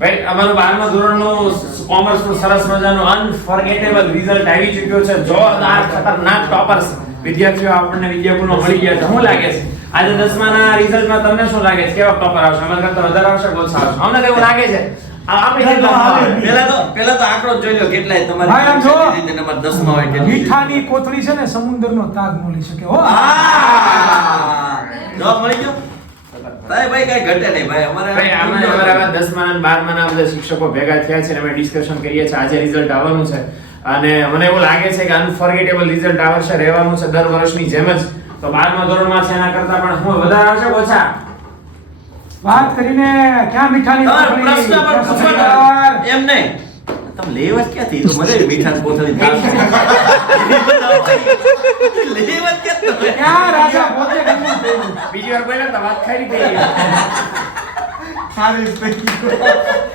ભાઈ અમારું બારમા ધોરણનું કોમર્સનું સરસ મજાનું અનફોરગેટેબલ રિઝલ્ટ આવી ચૂક્યો છે. જોરદાર ખતરનાક ટોપર્સ વિદ્યાર્થીઓ આપણને વિદ્યાપુરમાં મળી ગયા છે. શું લાગે છે? આજે દસમાના રિઝલ્ટમાં તમને શું લાગે છે? કેવા ટોપર આવશે? અમારા કરતા વધારે આવશે કે ઓછા આવશે? અમને એવું લાગે છે. આ આપણી ના, ના, આવે. પેલા તો આંકડો જોઈ લો કેટલાય ભાઈ, આમ જો. તમારી રીતે નંબર 10 માં હોય મીઠાની કોથળી છે ને સમુદ્ર નો તાગ મળી શકે હો આ! જવાબ મળી ગયો ભાઈ ભાઈ કઈ ઘટે નહીં ભાઈ. અમારે ભાઈ આમાં અમારા આવા દસમા અને બારમાના બધા શિક્ષકો ભેગા થયા છે અને અમે ડિસ્કશન કરીએ છીએ. આજે રિઝલ્ટ આવવાનું છે. અને મને એવું લાગે છે કે અનફોરગેટેબલ રિઝલ્ટ આ વર્ષે રહેવાનું છે દર વર્ષની જેમ જ. તો બારમા ધોરણમાં છે એના કરતા પણ હું વધારે આવશે ઓછા? વાત કરીને ક્યાં મીઠાની પ્રશ્ન પર પૂછવાનો. એમ નહીં. તમે લેવા જ ક્યાંથી? તો મને મીઠા કોથળી લેવા જ ક્યાં રાજા પોતે ગમું થયું? બીજી વાર બોલ્યા તો વાત ખરી થઈ ગઈ. સારી